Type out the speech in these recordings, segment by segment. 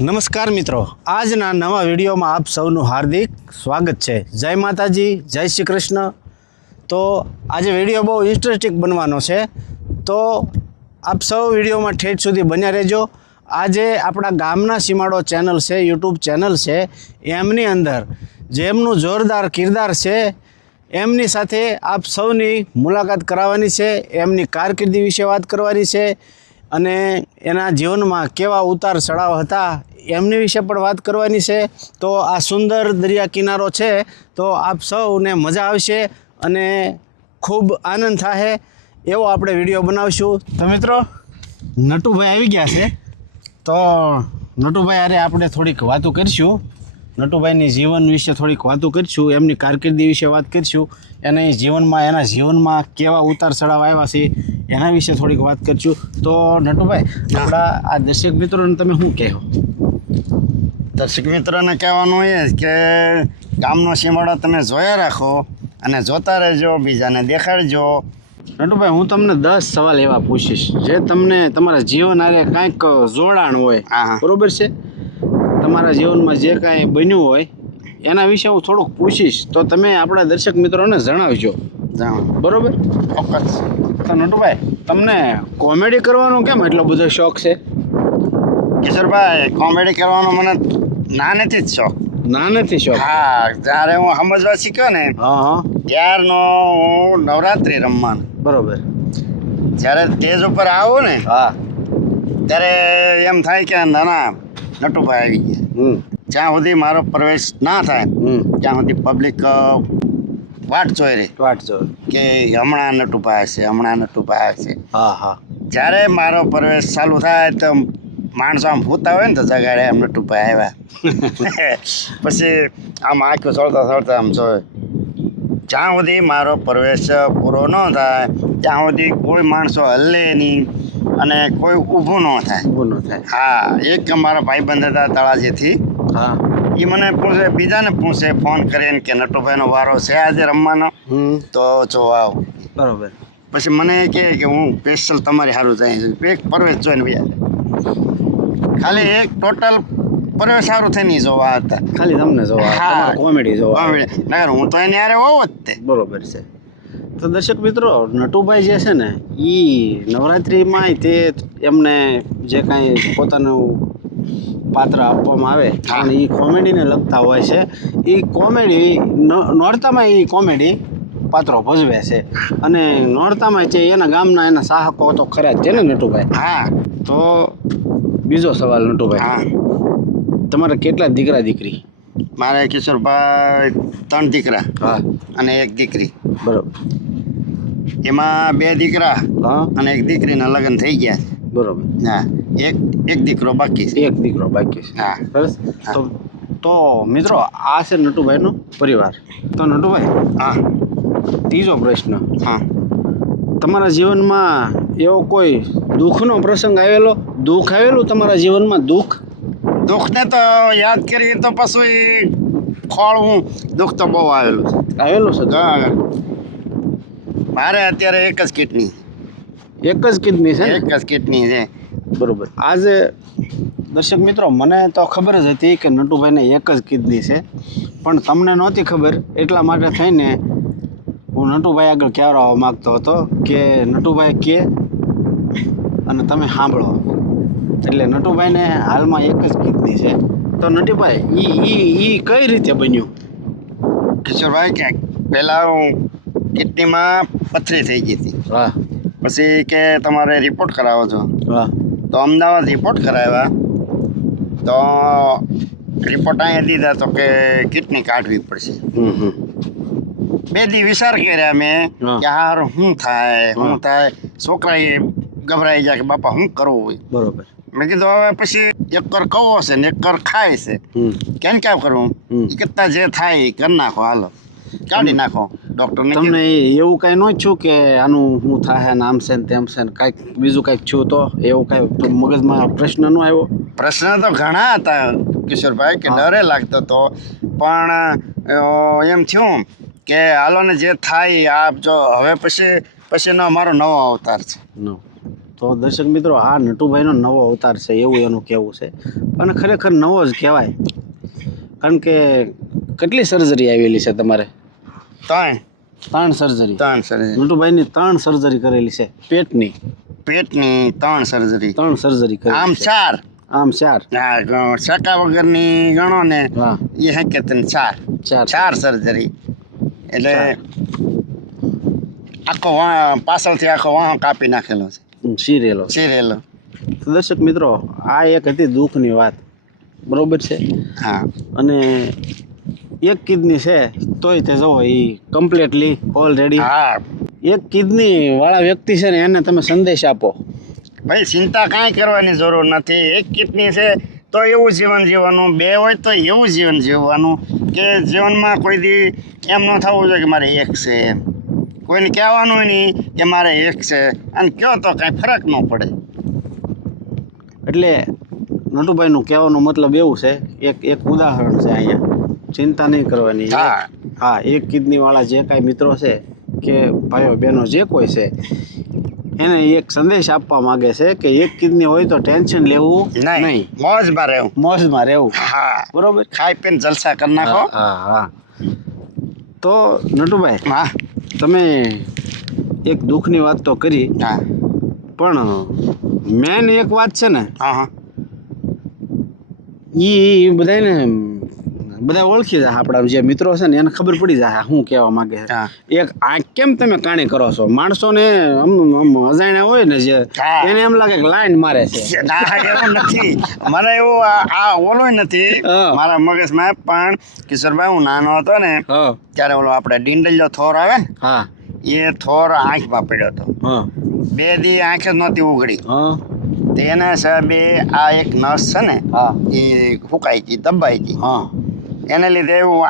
નમસ્કાર મિત્રો, આજના નવા વિડીયોમાં આપ સૌનું હાર્દિક સ્વાગત છે. જય માતાજી, જય શ્રી કૃષ્ણ. તો આજે વિડીયો બહુ ઇન્ટરેસ્ટિંગ બનવાનો છે, તો આપ સૌ વિડીયોમાં ઠેઠ સુધી બન્યા રહેજો. આજે આપણા ગામના સીમાડો ચેનલ છે, યુટ્યુબ ચેનલ છે, એમની અંદર જેમનું જોરદાર કિરદાર છે એમની સાથે આપ સૌની મુલાકાત કરાવવાની છે, એમની કારકિર્દી વિશે વાત કરવાની છે અને એના જીવનમાં કેવા ઉતાર ચઢાવ હતા એમની વિશે પણ વાત કરવાની છે. તો આ સુંદર દરિયા કિનારો છે, તો આપ સૌને મજા આવશે અને ખૂબ આનંદ થાય એવો આપણે વિડીયો બનાવશું. તો મિત્રો, નટુભાઈ આવી ગયા છે, તો નટુભાઈ અરે આપણે થોડીક વાતો કરીશું. નટુભાઈની જીવન વિશે થોડીક વાતો કરીશું, એમની કારકિર્દી વિશે વાત કરીશું, એના જીવનમાં કેવા ઉતાર ચઢાવ આવ્યા છે એના વિશે થોડીક વાત કરીશું. તો નટુભાઈ, આપણા આ દર્શક મિત્રોને તમે શું કહો? દર્શક મિત્રોને કહેવાનું એ કે ગામનો સીમાડો તમે જોયા રાખો અને જોતા રહેજો, બીજાને દેખાડજો. નટુભાઈ, હું તમને 10 સવાલ એવા પૂછીશ જે તમને તમારા જીવન આરે કાંઈક જોડાણ હોય, બરોબર છે? તમારા જીવનમાં જે કાંઈ બન્યું હોય એના વિશે હું થોડુંક પૂછીશ, તો તમે આપણા દર્શક મિત્રોને જણાવજો. બરોબર? ચોક્કસ. તો નટુભાઈ, તમને કોમેડી કરવાનો કેમ એટલો બધો શોખ છે? કિશોરભાઈ, કોમેડી કરવાનો મને નાનેથી જ શોખ. નાનેથી શોખ? હા, જ્યારે હું સમજવા શીખ્યો ને હા, ત્યારનો હું નવરાત્રિ રમવાનો. બરોબર. જ્યારે સ્ટેજ ઉપર આવું ને હા, ત્યારે એમ થાય કે નાના નટુભાઈ આવી ગયા. જ્યાં સુધી મારો પ્રવેશ ના થાય ત્યાં સુધી પબ્લિક વાટ જોઈ રહી કે હમણાં નટુભાઈ છે. હા હા. જ્યારે મારો પ્રવેશ ચાલુ થાય તો માણસો આમ ભૂતા હોય ને તો જગાડે એમ નટુભાઈ આવ્યા. પછી આમ આંખો છોડતા આમ જોયે. જ્યાં સુધી મારો પ્રવેશ પૂરો ન થાય ત્યાં સુધી કોઈ માણસો હલે નહીં અને કોઈ ઊભું ન થાય. હા, એક મારા ભાઈબંધ હતા તળાજીથી. હા, એ મને પૂછે, બીજાને પૂછે ફોન કરીને કે નટુભાઈનો વારો છે આજે રમવાનો, તો જોવા આવું. બરોબર. પછી મને કહે કે હું સ્પેશિયલ તમારી સારું જાય એક પ્રવેશ જોઈને વ્યા. ખાલી એક ટોટલ પ્રવેશ સારું થઈને જોવા હતા, ખાલી તમને જોવા? હા, કોમેડી જોવા? ના, હું તો એને યારે હોવ જ તે. બરોબર છે. તો દર્શક મિત્રો, નટુભાઈ જે છે ને એ નવરાત્રિમાં તે એમને જે કાંઈ પોતાનું પાત્ર આપવામાં આવે પણ એ કોમેડીને લગતા હોય છે. એ કોમેડી નોરતામાં એ કોમેડી પાત્રો ભજવે છે અને નોરતામાં છે એના ગામના એના ચાહકો તો ખરા જ છે ને નટુભાઈ? હા. તો બીજો સવાલ નટુભાઈ, હા, તમારે કેટલા દીકરા દીકરી? મારે કિશોરભાઈ 3 દીકરા. હા. અને 1 દીકરી. બરોબર. એમાં 2 દીકરા. હા. અને 1 દીકરીના લગ્ન થઈ ગયા છે. બરોબર. હા, એક દીકરો બાકી છે. એક દીકરો બાકી છે. હા. સરસ. તો મિત્રો, આ છે નટુભાઈનો પરિવાર. તો નટુભાઈ, હા, ત્રીજો પ્રશ્ન. હા. તમારા જીવનમાં એવો કોઈ દુઃખનો પ્રસંગ આવેલું તમારા જીવનમાં? દુઃખને તો યાદ કરીએ તો પછી ખોળવું દુઃખ તો બહુ આવેલું છે. મારે અત્યારે એક જ કિડની છે. બરોબર. આજે દર્શક મિત્રો, મને તો ખબર જ હતી કે નટુભાઈને એક જ કિડની છે, પણ તમને નહોતી ખબર. એટલા માટે થઈને હું નટુભાઈ આગળ કહેવા માગતો હતો કે નટુભાઈ કે અને તમે સાંભળો. એટલે નટુભાઈને હાલમાં એક જ કિડની છે. તો નટુભાઈ, ઈ કઈ રીતે બન્યું? કિશોરભાઈ, કે પહેલાં હું કિડનીમાં પથરી થઈ ગઈ હતી. હા. પછી કે તમારે રિપોર્ટ કરાવો છો. હા. તો અમદાવાદ રિપોર્ટ કરાવ્યા તો રિપોર્ટ અહીંયા દીધા તો કે કિડની કાઢવી પડશે. 2 દી વિચાર કર્યા મેં કે હાર શું થાય. છોકરાએ ગભરાઈ જાય કે બાપા શું કરવું હોય. બરોબર. મેં કીધું હવે પછી એકર કવો છે ને એકર ખાય છે, કેમ કરવું? એ કરતા જે થાય એ કરી નાખો, હાલો કાઢી નાખો. ડૉક્ટરને તમને એવું કાંઈ ન છું કે આનું શું થાય ને આમ છે ને તેમ છે ને કાંઈક બીજું કાંઈક છું? તો એવું કાંઈ મગજમાં પ્રશ્ન ન આવ્યો? પ્રશ્ન તો ઘણા હતા કિશોરભાઈ, કે ડરે લાગતો હતો, પણ એમ થયું કે હાલો ને જે થાય આપ જો. હવે પછીનો અમારો નવો અવતાર છે. તો દર્શક મિત્રો આ નટુભાઈનો નવો અવતાર છે એવું એનું કહેવું છે અને ખરેખર નવો જ કહેવાય કારણ કે કેટલી સર્જરી આવેલી છે તમારે? 3 સર્જરી. 3 સર્જરી. નટુભાઈની 3 સર્જરી કરેલી છે પેટની. 3 સર્જરી. 3 સર્જરી કરેલી આમ છે. 4. આમ 4. હા, સકા વગરની ગણો ને હા એ હકીકતન 4 સર્જરી. એટલે આખો પાછળથી આખો વાહ કાપી નાખેલો છે, શીરેલો. તો દર્શક મિત્રો આ એક હતી દુઃખની વાત, બરોબર છે. હા. અને એક કિડની છે તોય તે જુઓ એ કમ્પ્લીટલી ઓલરેડી. હા એક કિડની વાળા વ્યક્તિ છે ને એને તમે સંદેશ આપો. ભાઈ ચિંતા કાંઈ કરવાની જરૂર નથી. એક કિડની છે તો એવું જીવન જીવવાનું, 2 હોય તો એવું જીવન જીવવાનું કે જીવનમાં કોઈ દી એમ ન થવું જોઈએ કે મારે એક છે એમ. કોઈને કહેવાનું નહીં કે મારે એક છે, અને કહો તો કાંઈ ફરક ન પડે. એટલે નટુભાઈનું કહેવાનો મતલબ એવું છે, એક ઉદાહરણ છે અહીંયા, ચિંતા નહીં કરવાની. હા. હા, એક કિડની વાળા જે કાંઈ મિત્રો છે કે ભાઈઓ બહેનો જે કોઈ છે એને એક સંદેશ આપવા માંગે છે કે એક કિડની હોય તો ટેન્શન લેવું નહીં, મોજમાં રહેવું. મોજમાં રહેવું. હા, બરોબર. ખાઈ પીને જલસા કરી નાખો. હા. તો નટુભાઈ હા. તમે એક દુઃખની વાત તો કરી, હા. પણ મેન એક વાત છે ને હા. એ બધા ઓળખી જાય, આપણા જે મિત્રો છે ને એને ખબર પડી જાય શું કહેવા માંગે છે. હા. એક આંખ કેમ તમે કાણી કરો છો? માણસોને અજાણ્યા હોય ને જે હા. એને એમ લાગે કે લાઈન મારે છે. ના, એવું નથી. મને એવું આ ઓલું નથી હા. મારા મગજમાં. પણ કિશોરભાઈ, હું નાનો હતો ને હા ત્યારે ઓલો આપણે ડીંડલિયો થોર આવે ને હા એ થોર આંખમાં પડ્યો હતો. હા 2 દી આંખ જ નહોતી ઉઘડી. હા તો એના સાહેબે આ એક નસ છે ને હા એ ફૂંકાઈ ગઈ, દબાઈ ગઈ. હા એને લીધે એવું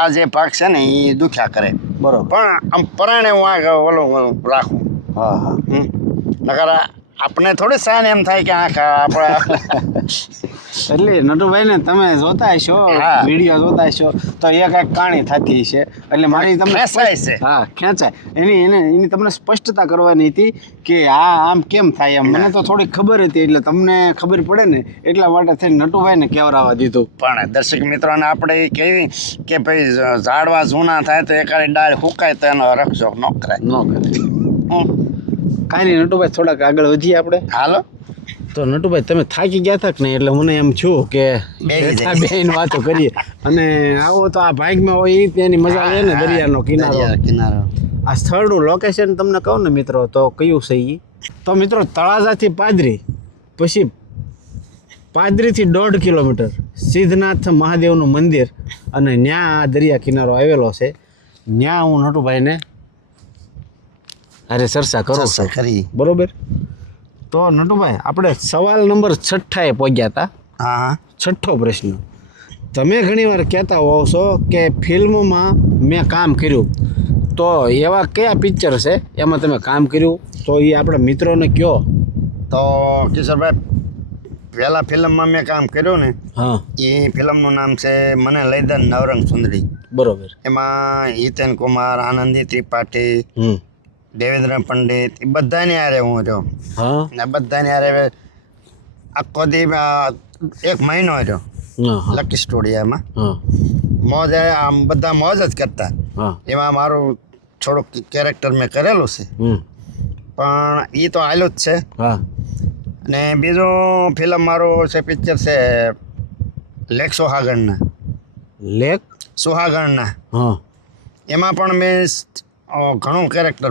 આ જે ભાગ છે ને એ દુખ્યા કરે. બરોબર. પણ આમ પરાણે હું આંખ ઓલું રાખું. હા નકર આપણે થોડી સાન એમ થાય કે આંખ આપણા એટલે નટુભાઈ ને તમે જોતા હશો, હા. વિડીયો જોતા હશો તો એક કાણી થતી છે. એટલે મારી તમને ખેંચાય છે. હા ખેંચાય એની તમને સ્પષ્ટતા કરવાની હતી કે આમ કેમ થાય એમ. મને તો થોડી ખબર હતી એટલે તમને ખબર પડે ને એટલા માટે થઈને નટુભાઈને કહેવરાવા દીધું. પણ દર્શક મિત્રોને આપણે એ કહેવી કે ભાઈ ઝાડવા જૂના થાય તો એકાદી ડાળ ફૂંકાય તો એનો રક્ષોક ન કરાય. ન કરે હમ. કાંઈ નહીં નટુભાઈ, થોડાક આગળ વધીએ આપણે. હાલો. તો નટુભાઈ તમે થાકી ગયા હતા કે નહીં, એટલે મને એમ છું કે બેહી જાય. બેન વાતો કરીએ. અને આવો તો આ ભાગમાં હોય એ તેની મજા આવે ને, દરિયાનો કિનારો. કિનારો. આ સ્થળનું લોકેશન તમને કહું ને મિત્રો તો કયું છે એ? તો મિત્રો તળાજાથી પાદરી, પછી પાદરીથી 1.5 કિલોમીટર સિદ્ધનાથ મહાદેવનું મંદિર, અને ત્યાં આ દરિયા કિનારો આવેલો છે. ત્યાં હું નટુભાઈને અરે ચર્ચા કરું છું, ખરી. બરોબર. તો નટુભાઈ આપણે સવાલ નંબર 6 પહોંચ્યા હતા. હા. 6 પ્રશ્ન. તમે ઘણીવાર કહેતા હોવ છો કે ફિલ્મોમાં મેં કામ કર્યું, તો એવા કયા પિક્ચર છે એમાં તમે કામ કર્યું? તો એ આપણા મિત્રોને કહો. તો કિશોરભાઈ, પહેલા ફિલ્મમાં મેં કામ કર્યું ને હા એ ફિલ્મનું નામ છે મને લઈ દે નવરંગ સુંદરી. બરોબર. એમાં હિતેન કુમાર, આનંદી ત્રિપાઠી, દેવેન્દ્ર પંડિત એ બધાની હારે હું રહ્યો. હા ને બધાની હારે આખો દી 1 મહિનો રહ્યો હા લકી સ્ટુડિયામાં. હા મોજ આમ બધા મોજ જ કરતા. હા એમાં મારું થોડુંક કેરેક્ટર મેં કરેલું છે, પણ એ તો હાલ્યું જ છે. હા અને બીજું ફિલ્મ મારું છે પિક્ચર છે લેખ સુહાગણના. લેક સુહાગણના હા એમાં પણ મેં ઘણું કેરેક્ટર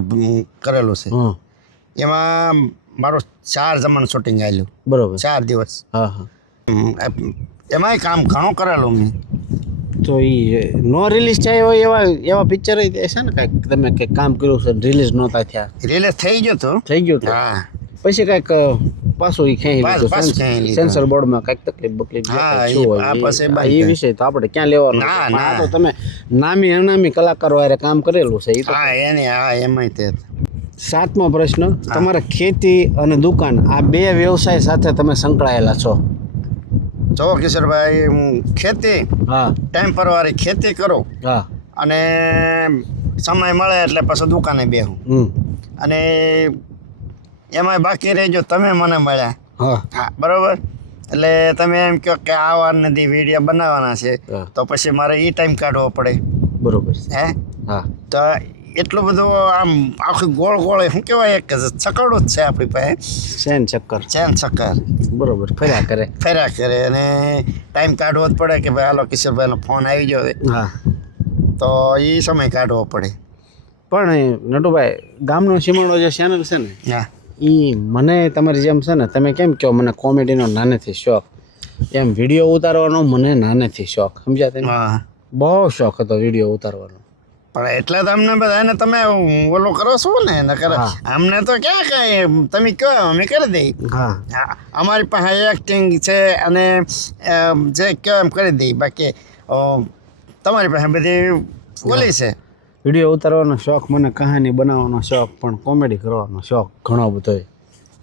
કરેલું છે. હા એમાં મારું 4 જમણ શૂટિંગ આવેલું, બરોબર. 4 દિવસ. હા હા એમાંય કામ ઘણું કરેલું મેં. તો એ નો રિલીઝ થયા હોય એવા પિક્ચર છે ને કાંઈક તમે કંઈક કામ કર્યું છે, રિલીઝ નહોતા થયા? રિલીઝ થઈ ગયું હતું. થઈ ગયું હતું. હા. પછી કાંઈક પાછું એ ખેંચી પાછું ખેંચી લીધું. સેન્સર બોર્ડમાં કાંઈક તકલીફ બકલીફ જે હા, કાંઈ એ શું હોય આ પછી બંધ એ થાય. વિષય તો આપણે ક્યાં લેવાનો? ના, પણ આ ના. તો તમે નામી અનામી કલાકારો હારે કામ કરેલું છે એ તો. હા એમાંય તે. 7મો પ્રશ્ન. તમારા ખેતી અને દુકાન આ 2 વ્યવસાય સાથે તમે સંકળાયેલા છો? જો કિશોરભાઈ, હું ખેતી હા ટેમ્પરરી ખેતી કરું હા અને સમય મળે એટલે પછી દુકાને બેહું. અને એમાંય બાકી રહેજો તમે મને મળ્યા. હા હા બરોબર. એટલે તમે એમ કહો કે આવા નથી વિડીયો બનાવવાના છે હા. તો પછી મારે એ ટાઈમ કાઢવો પડે. બરોબર છે. હે હા તો એટલું બધું આમ આખું ગોળ ગોળ શું કહેવાય એક છકડું જ છે આપણી પાસે. શેન ચક્કર. ચેન ચક્કર બરોબર ફર્યા કરે. ફર્યા કરે અને ટાઈમ કાઢવો જ પડે કે ભાઈ હાલો કિશોરભાઈનો ફોન આવી ગયો છે હા તો એ સમય કાઢવો પડે. પણ નટુભાઈ ગામનો સીમાડો જે ચેનલ છે ને હા એ મને તમારી જેમ છે ને તમે કેમ કહો મને કોમેડીનો નાનેથી શોખ એમ વિડીયો ઉતારવાનો મને નાનેથી શોખ સમજ્યા તમે હા બહુ શોખ હતો વિડીયો ઉતારવાનો. પણ એટલે તમને બધાને તમે ઓલો કરો છો ને નકર હા. અમને તો ક્યાં કાંઈ તમે કહો અમે કરી દઈ. હા હા અમારી પાસે એક્ટિંગ છે અને જે કહો એમ કરી દઈ બાકી તમારી પાસે બધી ઓલી છે. વિડીયો ઉતારવાનો શોખ મને કહાની બનાવવાનો શોખ પણ કોમેડી કરવાનો શોખ ઘણો બધો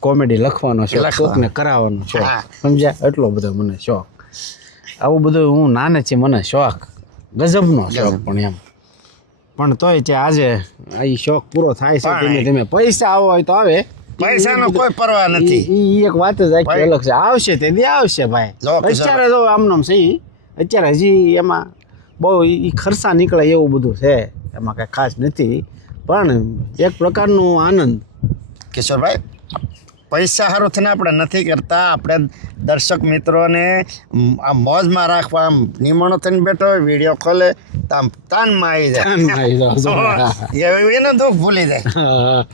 કોમેડી લખવાનો શોખ લખવાનો. કોકને કરાવવાનો શોખ હા. સમજ્યા એટલો બધો મને શોખ આવું બધું હું નાને છે મને શોખ ગજબનો શોખ પણ એમ પણ તોય છે આજે આ શોખ પૂરો થાય છે પણ ધીમે ધીમે પૈસા આવો હોય તો આવે પૈસાનો કોઈ પરવા નથી. ઈ એક વાત જ આખી અલગ છે આવશે તે દી આવશે ભાઈ જો કિશોર અત્યારે તો આમનામ છે ઈ. અત્યારે હજી એમાં બહુ ઈ ખર્ચા નીકળે એવું બધું છે એમાં કાંઈ ખાસ નથી પણ એક પ્રકારનું આનંદ. કિશોરભાઈ પૈસા સારું થઈને આપણે નથી કરતા આપણે દર્શક મિત્રોને આ મોજમાં રાખવા આમ નિમણો થઈને બેઠો હોય વિડીયો ખોલે તો આમ તાનમાં આવી જાય એનું દુઃખ ભૂલી જાય.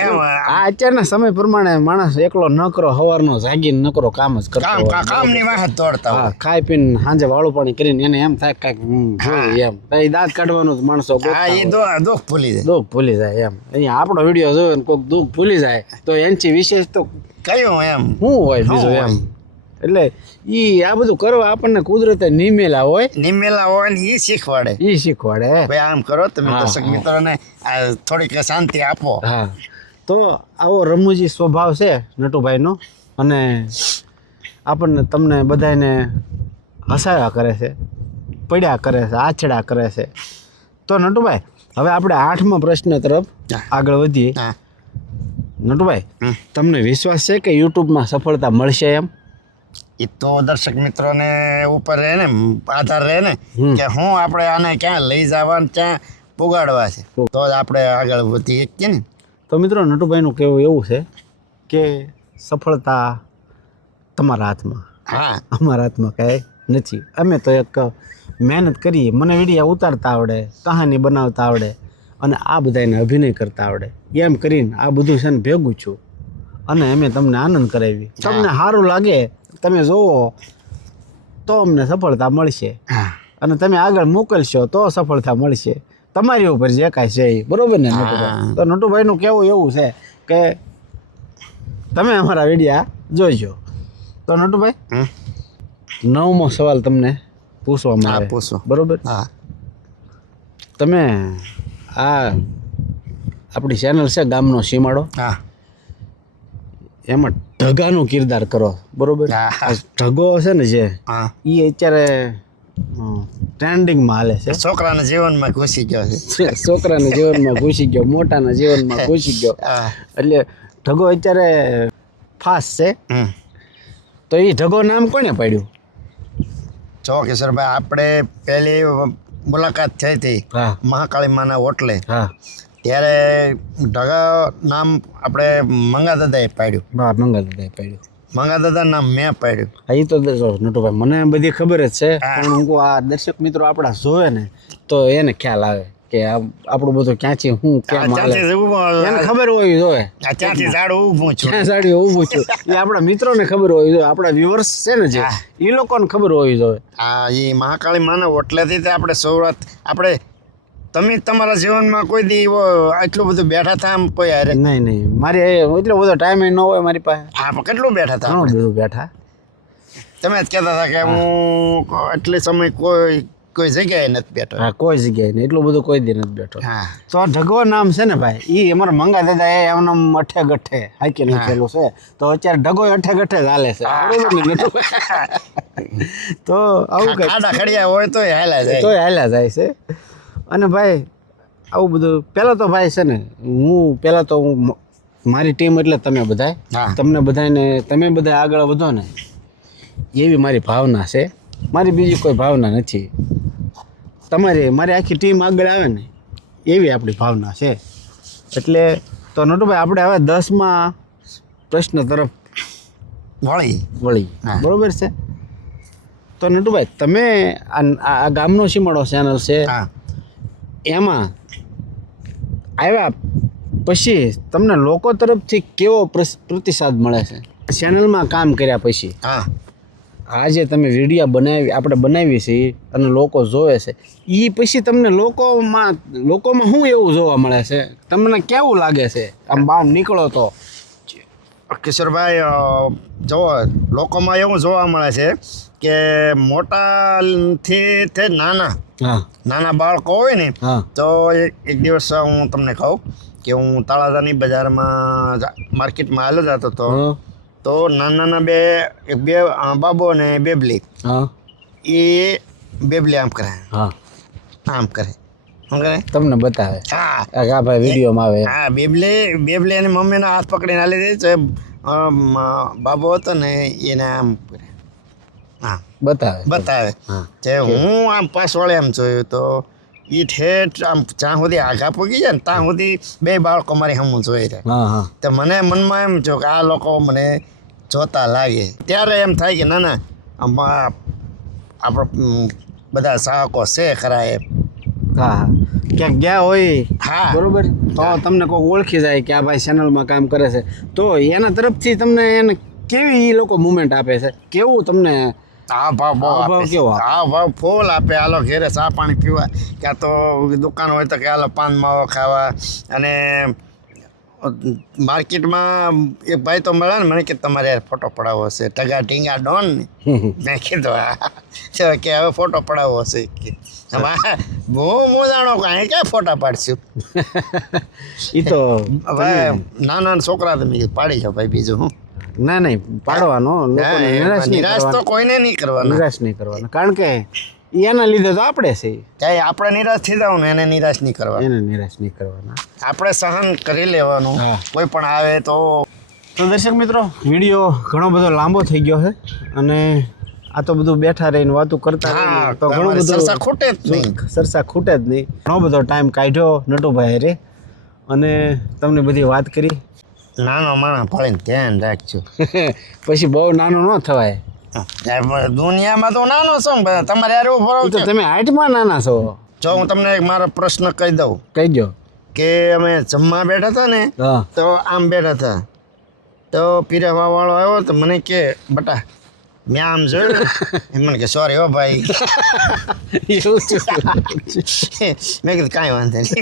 એમ આ અત્યારના સમય પ્રમાણે માણસ એકલો નકરો સવારનો જાગીને નકરો કામ જ કરતો હોય. કામની વાહત દોડતા હા હોય. ખાઈ પીને સાંજે વાળું પાણી કરીને એને એમ થાય કાંઈક જોઈએ એમ કઈ દાંત કાઢવાનું જ માણસો હા એ દુઃખ ભૂલી જાય. દુઃખ ભૂલી જાય એમ અહીંયા આપણો વિડીયો જોયો ને કોઈક દુઃખ ભૂલી જાય તો એનથી વિશેષ તો કયું એમ શું હોય બીજું એમ એટલે ઈ આ બધું કરવા આપણને કુદરતે નિમેલા હોય નિમેલા હોય ને એ શીખવાડે ઈ શીખવાડે. ભાઈ આમ કરો તમે હા, દર્શક હા. મિત્રોને આ થોડીક શાંતિ આપો. હા તો આવો રમૂજી સ્વભાવ છે નટુભાઈનો અને આપણને તમને બધાને હસાવ્યા કરે છે પડ્યા કરે છે આછડા કરે છે. તો નટુભાઈ હવે આપણે 8મા પ્રશ્ન તરફ હા. આગળ વધીએ. હા નટુભાઈ હમ. તમને વિશ્વાસ છે કે યુટ્યુબમાં સફળતા મળશે એમ? એ તો દર્શક મિત્રોને ઉપર રહે ને આધાર રહે ને હમ. કે હું આપણે આને ક્યાં લઈ જવા ને ક્યાં પુગાડવા છે તો જ આપણે આગળ વધી શકીએ ને. તો મિત્રો નટુભાઈનું કહેવું એવું છે કે સફળતા તમારા હાથમાં હા અમારા હાથમાં કાંઈ નથી. અમે તો એક મહેનત કરીએ મને વિડીયો ઉતારતા આવડે કહાની બનાવતા આવડે અને આ બધાને અભિનય કરતા આવડે એમ કરીને આ બધું છે ને ભેગું છું અને અમે તમને આનંદ કરાવી તમને સારું લાગે તમે જોવો તો અમને સફળતા મળશે હા અને તમે આગળ મોકલશો તો સફળતા મળશે તમારી ઉપર જે કાંઈ છે એ બરોબર ને નટુભાઈ? તો નટુભાઈનું કહેવું એવું છે કે તમે અમારા વિડીયા જોઈજો. તો નટુભાઈ હમ. 9મો સવાલ તમને પૂછવામાં હા આવે પૂછો. બરોબર? હા તમે આ આપણી ચેનલ છે ગામનો સીમાડો હા એમાં ઢગાનું કિરદાર કરો બરોબર? હા. આ ઢગો છે ને જે હા એ અત્યારે ટ્રેન્ડિંગમાં હાલે છે. છોકરાના જીવનમાં ઘૂસી ગયો છે. છોકરાના જીવનમાં ઘૂસી ગયો મોટાના જીવનમાં ઘૂસી ગયો હા એટલે ઢગો અત્યારે ફાસ્ટ છે. હમ. તો એ ઢગો નામ કોને પાડ્યું? જો કિશોરભાઈ આપણે પહેલી મુલાકાત થઈ હતી હા મહાકાળી માના હોટલે હા ત્યારે ઢગા નામ આપણે મંગા દાદાએ પાડ્યું. હા મંગલ દાદાએ પાડ્યું. મંગા દાદા નામ મેં પાડ્યું. હા એ તો નટુભાઈ મને બધી ખબર જ છે હા. પણ હું આ દર્શક મિત્રો આપણા જોવે ને તો એને ખ્યાલ આવે કે આપણું બધું ક્યાંથી હું કેમ હાલે એને ખબર હોવી જોઈએ ત્યાંથી ઝાડું ઊભું છું. ક્યાં સાડી ઊભું છું એ આપણા મિત્રોને ખબર હોવી જોઈએ આપણા વ્યુઅર્સ છે ને જે હા. એ લોકોને ખબર હોવી જોઈએ. હા એ મહાકાળી માના હોટલેથી તે આપણે શરૂઆત આપણે તમે તમારા જીવનમાં કોઈ દી એવો આટલું બધું બેઠા હતા આમ કોઈ હારે? નહીં નહીં મારે એટલો બધો ટાઈમ ન હોય મારી પાસે હા પણ કેટલું બેઠા હતા ઘણું આપણે? બધું બેઠા. તમે જ કહેતા હતા કે હું એટલે સમય કોઈ જગ્યાએ નથી બેઠો. હા કોઈ જગ્યાએ નહીં એટલું બધું કોઈ દી નથી બેઠો. હા તો ઢગો નામ છે ને ભાઈ એ અમારા મંગા દાદા એ એમનામ અઠે ગઠે હાકી નાખેલું છે તો અત્યારે ઢગો અઠે ગઠે જ હાલે છે બરોબર ને નટુભાઈ? તો આવું કઈ ખાડા ખડિયા હોય તો હાલ્યા જાય. તોય હાલ્યા જાય છે. અને ભાઈ આવું બધું પહેલાં તો ભાઈ છે ને હું મારી ટીમ એટલે તમે બધાય. હા. તમને બધાને તમે બધા આગળ વધો ને એવી મારી ભાવના છે. મારી બીજી કોઈ ભાવના નથી. મારી આખી ટીમ આગળ આવે ને એવી આપણી ભાવના છે. એટલે તો નટુભાઈ આપણે હવે 10મા પ્રશ્ન તરફ વળી. હા. બરોબર છે. તો નટુભાઈ તમે આ ગામનો સીમાડો ચેનલ છે હા એમાં આવ્યા પછી તમને લોકો તરફથી કેવો પ્રતિસાદ મળે છે ચેનલમાં કામ કર્યા પછી? હા આજે તમે વિડીયો આપણે બનાવી છે અને લોકો જોવે છે એ પછી તમને લોકોમાં શું એવું જોવા મળે છે? તમને કેવું લાગે છે આમ બહાર નીકળો તો? કિશોરભાઈ જુઓ લોકોમાં એવું જોવા મળે છે કે મોટાથી તે નાના બાળકો હોય ને હા. તો એક દિવસ હું તમને કહું કે હું તળાજાની બજારમાં માર્કેટમાં હાલ્યો જતો હતો તો નાના બે બાબો ને બેબલી એ બેબલી આમ કરે આમ કરે શું કરે તમને બતાવે? હા ભાઈ વિડીયોમાં આવે. હા બેબલી એની મમ્મીના હાથ પકડીને હાલી દે છે બાબો હતો ને એને આમ કરે હા બતાવે તે હું આમ પાછળ એમ જોયું તો એ ઠેઠ આમ જ્યાં સુધી આઘા પૂગી જાય ને ત્યાં સુધી બે બાળકો મારી હમું જોઈ રહ્યા તો મને મનમાં એમ થયું કે આ લોકો મને જોતા લાગે ત્યારે એમ થાય કે ના આમાં આપણે બધા સાહકો છે ખરા એમ. હા ક્યાંક ગયા હોય હા બરોબર તો તમને કોઈ ઓળખી જાય કે આ ભાઈ ચેનલમાં કામ કરે છે તો એના તરફથી તમને એને કેવી એ લોકો મુવમેન્ટ આપે છે? કેવું તમને હા ભાવ બહુ હાવભાવ આપે કેવો છે. હા ભાવ ફૂલ આપે. હાલો ઘેરે ચા પાણી પીવા ક્યાં તો દુકાન હોય તો કે હાલો પાન માવો ખાવા. અને માર્કેટમાં એક ભાઈ તો મળ્યા ને મને કે તમારે યાર ફોટો પડાવવો હશે ટગા ઢીંગા ડોન ને મેં કીધું હા કે હવે ફોટો પડાવવો હશે કે હું જાણો કાંઈ ક્યાં ફોટા પાડશું. એ તો હવે નાના છોકરા તો મેં પાડી જાઓ ભાઈ બીજું હું નહીં પાડવાનો લોકોને નિરાશ તો કોઈને નહીં કરવાનો. નિરાશ નહીં કરવાનો કારણ કે એના લીધે તો આપણે છે ચાહે આપણે નિરાશ થઈ જાવ ને એને નિરાશ નહીં કરવાનું. એને નિરાશ નહીં કરવાના. આપણે સહન કરી લેવાનું. હા. કોઈ પણ આવે તો દર્શક મિત્રો વિડીયો ઘણો બધો લાંબો થઈ ગયો છે અને આ તો બધું બેઠા રહીને વાતું કરતા રહીને તો ઘણું બધું સરસા ખૂટે જ નહીં. સરસા ખૂટે જ નહીં. ઘણો બધો ટાઈમ કાઢ્યો નટુભાઈ રે અને તમને બધી વાત કરી. નાનો માણસ ભળીને ધ્યાન રાખજો. પછી બહુ નાનો ન થવાય. દુનિયામાં તો નાનો છું ને તમારે યાર એવું ઈ ફરક તો છે. તમે હાઈટમાં નાના છો. જો હું તમને એક મારો પ્રશ્ન કહી દઉં કહી દો. કે અમે જમવા બેઠા હતા ને હા તો આમ બેઠા હતા તો પીરસવા વાળો આવ્યો તો મને કે બટા મેં આમ જોયું ને મને કે સોરી હો ભાઈ. એવું છે. મેં કીધું કાંઈ વાંધો નહીં.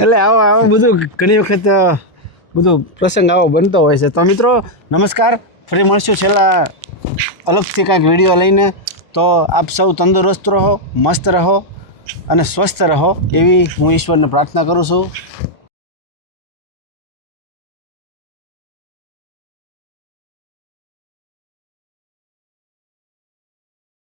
એટલે આવું બધું ઘણી વખત બધું પ્રસંગ આવો બનતો હોય છે. તો મિત્રો નમસ્કાર, ફરી મળશું છેલ્લા અલગથી કાંઈક વિડીયો લઈને. તો આપ સૌ તંદુરસ્ત રહો, મસ્ત રહો અને સ્વસ્થ રહો એવી હું ઈશ્વરને પ્રાર્થના કરું છું.